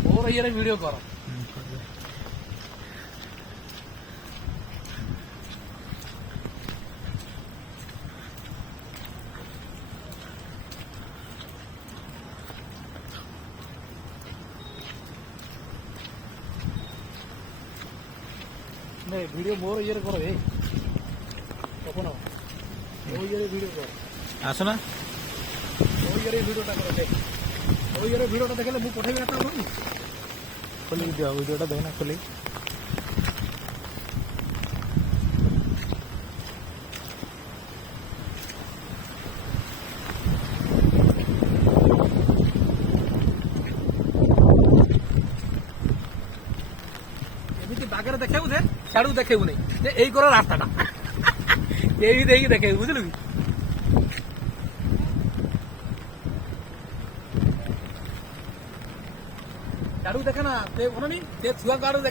ମୋର ଇଏରେ ଭିଡିଓ କର। नहीं वीडियो मोर इयर करो ए कौन ओ इयर वीडियो कर आसो ना ओ इयर वीडियो टा करो देख ओ इयर वीडियो टा देखले मु पठेबी आता होनी खोली दियो वीडियो टा देखना खोली बागर देखेबू दे साड़ू देखेबू नहीं यही करो रास्ता यही देखी देखेबू बुझलु साड़ू देखे ना छुआ गाड़ू देख